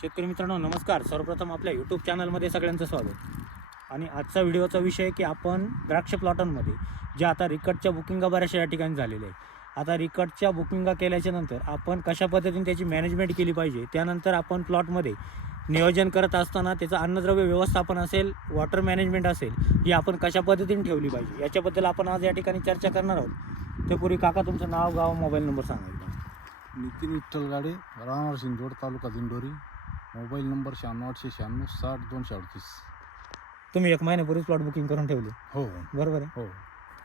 शेतकरी मित्रांनो नमस्कार. सर्वप्रथम आपल्या यूट्यूब चॅनलमध्ये सगळ्यांचं स्वागत. आणि आजचा व्हिडिओचा विषय आहे की आपण द्राक्ष प्लॉटांमध्ये जे आता रिकटच्या बुकिंगा बऱ्याचशा या ठिकाणी झालेल्या आहे आता रिकटच्या बुकिंगा केल्याच्यानंतर आपण कशा पद्धतीने त्याची मॅनेजमेंट केली पाहिजे? त्यानंतर आपण प्लॉटमध्ये नियोजन करत असताना त्याचं अन्नद्रव्य व्यवस्थापन असेल वॉटर मॅनेजमेंट असेल ही आपण कशा पद्धतीने ठेवली पाहिजे? याच्याबद्दल आपण आज या ठिकाणी चर्चा करणार आहोत. त्यापूर्वी काका तुमचं नाव गाव मोबाईल नंबर सांगायचं नितीन विठ्ठल गाडे रामर सिंदोड तालुका दिंडोरी. मोबाईल नंबर शहाण्णव आठशे शहाण्णव साठ दोनशे अडतीस. तुम्ही एक महिन्यापूर्वीच प्लॉट बुकिंग करून ठेवले? हो. बरोबर आहे. हो.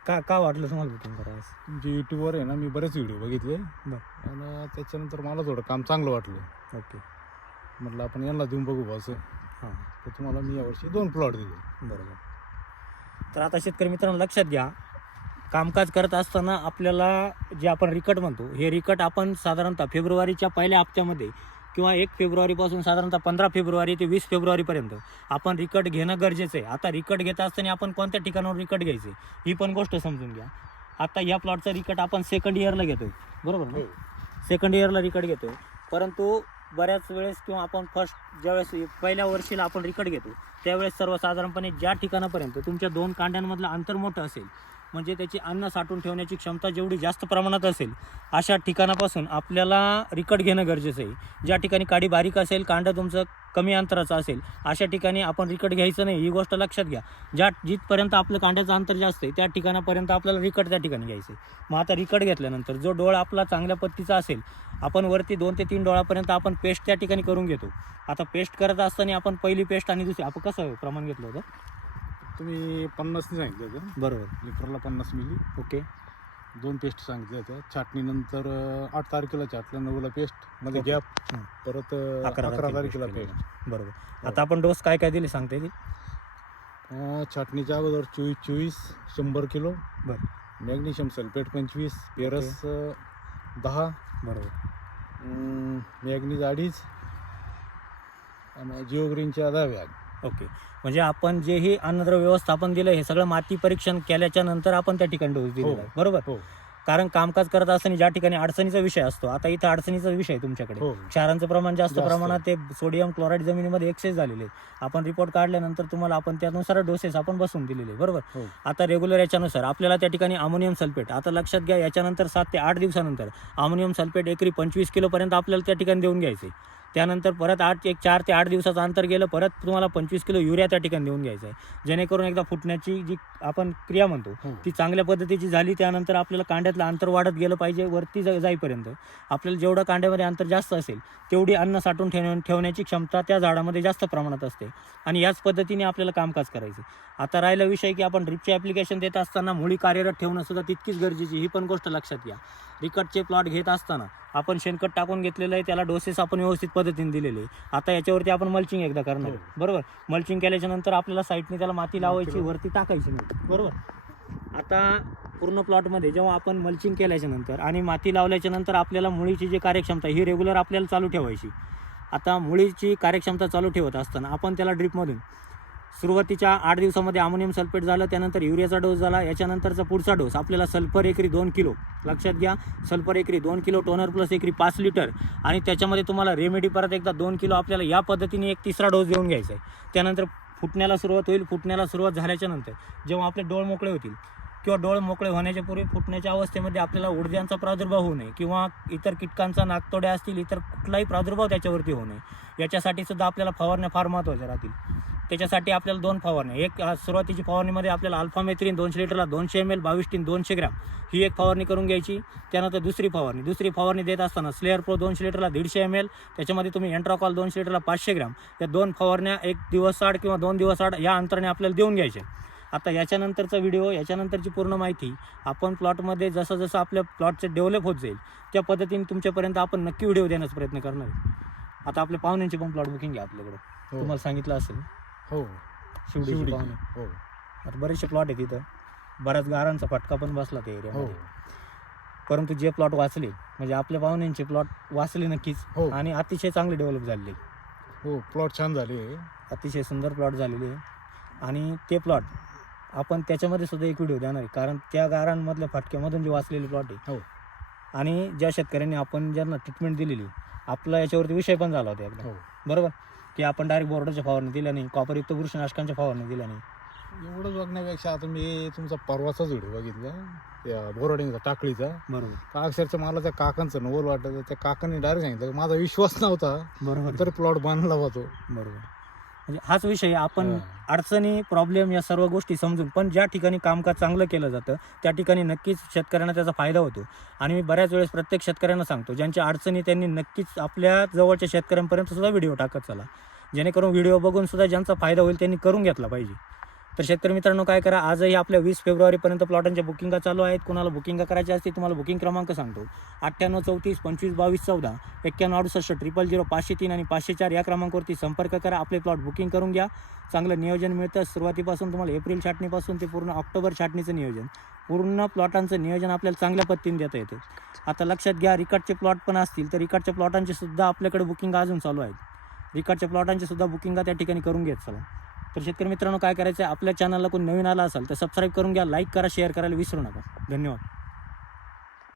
का का वाटलं तुम्हाला बुकिंग करायचं तुमच्या यूट्यूबवर आहे ना मी बरेच व्हिडिओ बघितले. बरं. आणि त्याच्यानंतर मला थोडं काम चांगलं वाटलं. ओके. म्हटलं आपण यांना देऊन बघू बा असं. हां. तर तुम्हाला मी यावर्षी दोन प्लॉट दिले. बरोबर. तर आता शेतकरी मित्रांनो लक्षात घ्या. कामकाज करत असताना आपल्याला जे आपण रिकट म्हणतो हे रिकट आपण साधारणतः फेब्रुवारीच्या पहिल्या हप्त्यामध्ये किंवा एक फेब्रुवारीपासून साधारणतः पंधरा फेब्रुवारी ते वीस फेब्रुवारीपर्यंत आपण रिकट घेणं गरजेचं आहे. आता रिकट घेत असताना आपण कोणत्या ठिकाणावर रिकट घ्यायचे ही पण गोष्ट समजून घ्या. आता या प्लॉटचा रिकट आपण सेकंड इयरला घेतोय. बरोबर ना? सेकंड इयरला रिकट घेतोय. परंतु बऱ्याच वेळेस किंवा आपण फर्स्ट ज्यावेळेस पहिल्या वर्षीला आपण रिकट घेतो त्यावेळेस सर्वसाधारणपणे ज्या ठिकाणापर्यंत तुमच्या दोन कांड्यांमधलं अंतर मोठं असेल म्हणजे त्याची अन्न साठवून ठेवण्याची क्षमता जेवढी जास्त प्रमाणात असेल अशा ठिकाणापासून आपल्याला रिकट घेणं गरजेचं आहे. ज्या ठिकाणी काडी बारीक असेल कांडं तुमचं कमी अंतराचं असेल अशा ठिकाणी आपण रिकट घ्यायचं नाही. ही गोष्ट लक्षात घ्या. ज्या जिथपर्यंत आपलं कांड्याचं अंतर जास्त आहे त्या ठिकाणापर्यंत आपल्याला रिकट त्या ठिकाणी घ्यायचं आहे. मग आता रिकट घेतल्यानंतर जो डोळा आपला चांगल्या पत्तीचा असेल आपण वरती दोन ते तीन डोळापर्यंत आपण पेस्ट त्या ठिकाणी करून घेतो. आता पेस्ट करत असताना आपण पहिली पेस्ट आणि दुसरी आपण कसं प्रमाण घेतलं होतं? तुम्ही पन्नासनी सांगितलं होतं बरोबर. लिटरला पन्नास मिली. ओके. दोन पेस्ट सांगितल्या होत्या छाटणीनंतर अं, आठ तारखेला छाटल्या नऊला पेस्टमध्ये ओके. गॅप हं. परत अं, अकरा अकरा तारखेला. पेस्ट. बरोबर. आता आपण डोस काय काय दिले सांगते की अं, छाटणीच्या अगोदर चोवीस चोवीस शंभर किलो. बरं. मॅग्नेशियम सल्फेट पंचवीस पेरस अं, दहा. बरोबर. मॅग्नीज अडीच. आणि जिओग्रीनच्या दहा बॅग ओके. म्हणजे आपण जे हे अन्नद्रव्य व्यवस्थापन दिलं हे सगळं माती परीक्षण केल्याच्यानंतर आपण त्या ठिकाणी डोस दिलेला आहे. बरोबर? हो. कारण कामकाज करत असताना ज्या ठिकाणी अडचणीचा विषय असतो आता इथं अडचणीचा विषय आहे तुमच्याकडे. हो. क्षारांचं प्रमाण जास्त जास्त. प्रमाणात ते सोडियम क्लोराईड जमिनीमध्ये एक्सेस झालेले आहे. आपण रिपोर्ट काढल्यानंतर तुम्हाला आपण त्यानुसार डोसेस आपण बसवून दिलेले आहे. बरोबर? हो. आता रेग्युलर याच्यानुसार आपल्याला त्या ठिकाणी अमोनियम सल्फेट आता लक्षात घ्या याच्यानंतर सात ते आठ दिवसानंतर अमोनियम सल्फेट एकरी पंचवीस किलोपर्यंत आपल्याला त्या ठिकाणी देऊन घ्यायचे त्यानंतर परत आठ एक चार ते आठ दिवसाचं अंतर गेलं परत तुम्हाला पंचवीस किलो युरिया त्या ठिकाणी देऊन घ्यायचं आहे जेणेकरून एकदा फुटण्याची जी आपण क्रिया म्हणतो हो. ती चांगल्या पद्धतीची झाली त्यानंतर आपल्याला कांड्यातलं अंतर वाढत गेलं पाहिजे वरती जा- जाईपर्यंत. आपल्याला जेवढं कांड्यामध्ये अंतर जास्त असेल तेवढी अन्न साठवून ठेव ठेवण्याची क्षमता त्या झाडामध्ये जास्त प्रमाणात असते. आणि याच पद्धतीने आपल्याला कामकाज करायचं. आता राहिला विषय की आपण ड्रिपचे ॲप्लिकेशन देत असताना मुळी कार्यरत ठेवणं सुद्धा तितकीच गरजेची ही पण गोष्ट लक्षात घ्या. रिकटचे प्लॉट घेत असताना आपण शेणखत टाकून घेतलेलं आहे त्याला डोसेस आपण व्यवस्थित पद्धतीने दिलेले आहे. आता याच्यावरती आपण मल्चिंग एकदा करणार. बरोबर? मल्चिंग केल्याच्यानंतर आपल्याला साईडने त्याला माती लावायची लावायची. वरती टाकायची नाही. बरोबर? आता पूर्ण प्लॉटमध्ये जेव्हा आपण मल्चिंग केल्याच्यानंतर आणि माती लावल्याच्या नंतर आपल्याला मुळीची जी कार्यक्षमता ही रेग्युलर आपल्याला चालू ठेवायची. आता मुळीची कार्यक्षमता चालू ठेवत असताना आपण त्याला ड्रिपमधून सुरुवातीच्या आठ दिवसामध्ये अमोनियम सल्फेट झालं त्यानंतर युरियाचा डोस झाला याच्यानंतरचा पुढचा डोस आपल्याला सल्फर एकरी दोन किलो. लक्षात घ्या सल्फर एकरी दोन किलो टोनर प्लस एकरी पाच लिटर आणि त्याच्यामध्ये तुम्हाला रेमेडी परत एकदा दोन किलो आपल्याला या पद्धतीने एक तिसरा डोस देऊन घ्यायचा आहे. त्यानंतर फुटण्याला सुरुवात होईल. फुटण्याला सुरुवात झाल्याच्यानंतर जेव्हा आपले डोळ मोकळे होतील किंवा डोळ मोकळे होण्याच्या पूर्वी फुटण्याच्या अवस्थेमध्ये आपल्याला उडद्यांचा प्रादुर्भाव होऊ नये किंवा इतर कीटकांचा नागतोड्या असतील इतर कुठलाही प्रादुर्भाव त्याच्यावरती होऊ नये. याच्यासाठी सुद्धा आपल्याला फवारण्या फार महत्त्वाच्या राहतील. त्याच्यासाठी आपल्याला दोन फवारण्या. एक सुरुवातीची फवारणीमध्ये आपल्याला अल्फामेथ्रीन दोनशे लिटरला दोनशे एम एल बावीस टीन दोनशे ग्रॅम ही एक फवारणी करून घ्यायची. त्यानंतर दुसरी फवारणी. दुसरी फवारणी देत असताना स्लेअर प्रो दोनशे लिटरला दीडशे एम एल त्याच्यामध्ये तुम्ही एंट्राकॉल दोनशे लिटरला पाचशे ग्रॅम. या दोन फवारण्या एक दिवस आड किंवा दोन दिवस आड या अंतराने आपल्याला देऊन घ्यायचे. आता याच्यानंतरचा व्हिडिओ याच्यानंतरची पूर्ण माहिती आपण प्लॉटमध्ये जसं जसं आपल्या प्लॉटचे डेव्हलप होत जाईल त्या पद्धतीने तुमच्यापर्यंत आपण नक्की व्हिडिओ देण्याचा प्रयत्न करणार. आता आपल्या पाहुण्यांची पण प्लॉट बुकिंग घ्या आपल्याकडे. हो. तुम्हाला सांगितलं असेल. हो. शिवडी पाहुणे. हो. आता बरेचसे प्लॉट आहेत तिथं बऱ्याच गारांचा फटका पण बसला त्या हो. एरियामध्ये परंतु जे प्लॉट वाचले म्हणजे आपल्या पाहुण्यांचे प्लॉट वाचले नक्कीच हो. आणि अतिशय चांगले डेव्हलप झालेले. हो प्लॉट छान झाले. अतिशय सुंदर प्लॉट झालेले. आणि ते प्लॉट आपण त्याच्यामध्ये सुद्धा एक व्हिडिओ देणार आहे. कारण त्या गारांमधल्या फाटक्यामधून जे वाचलेले प्लॉट आहे. हो. आणि ज्या शेतकऱ्यांनी आपण ज्यांना ट्रीटमेंट दिलेली आपला याच्यावरती विषय पण झाला होता एकदा. हो. बरोबर? की आपण डायरेक्ट बोर्डाच्या फवारणी दिल्या नाही कॉपरयुक्त बुरशीनाशकांच्या फवारणी दिल्या नाही. एवढं बघण्यापेक्षा आता मी तुमचा परवाचाच व्हिडिओ बघितला. त्या बोराडिंगचा टाकळीचा. बरोबर. का अक्षरशः मला त्या काकांचं नवल वाटत त्या काकांनी डायरेक्ट सांगितलं. माझा विश्वास नव्हता. बरोबर. तरी प्लॉट बांधला होतो. बरोबर. म्हणजे हाच विषय आपण. अडचणी प्रॉब्लेम या सर्व गोष्टी समजून पण ज्या ठिकाणी कामकाज चांगलं केलं जातं त्या ठिकाणी नक्कीच शेतकऱ्यांना त्याचा फायदा होतो. आणि मी बऱ्याच वेळेस प्रत्येक शेतकऱ्यांना सांगतो ज्यांच्या अडचणी त्यांनी नक्कीच आपल्या जवळच्या शेतकऱ्यांपर्यंत सुद्धा व्हिडिओ टाकत चला. जेणेकरून व्हिडिओ बघून सुद्धा ज्यांचा फायदा होईल त्यांनी करून घेतला पाहिजे. तर शेतकरी मित्रांनो काय करा आजही आपल्या वीस फेब्रुवारीपर्यंत प्लॉटांच्या बुकिंगा चालू आहेत. कोणाला बुकिंगा करायची असतील तुम्हाला बुकिंग क्रमांक सांगतो. अठ्ठ्याण्णव चौतीस पंचवीस बावीस चौदा एक्क्याण्णव अडुसष्ट ट्रिपल झिरो पाचशे तीन आणि पाचशे चार या क्रमांकावरती संपर्क करा. आपले प्लॉट बुकिंग करून घ्या. चांगलं नियोजन मिळतं. सुरुवातीपासून तुम्हाला एप्रिल छाटणीपासून ते पूर्ण ऑक्टोबर छाटणीचं नियोजन. पूर्ण प्लॉटांचं नियोजन आपल्याला चांगल्या पद्धतीने देता येतं. आता लक्षात घ्या रिकार्डचे प्लॉट पण असतील तर रिकार्डच्या प्लॉटांचे सुद्धा आपल्याकडे बुकिंग अजून चालू आहेत. रिकार्डच्या प्लॉटांचे सुद्धा बुकिंगा त्या ठिकाणी करून घेत चला. तर शेतकरी मित्रांनो काय करायचं आहे आपल्या चॅनलला कोण नवीन आला असेल तर सबस्क्राईब करून घ्या लाईक करा शेअर करायला विसरू नका. धन्यवाद.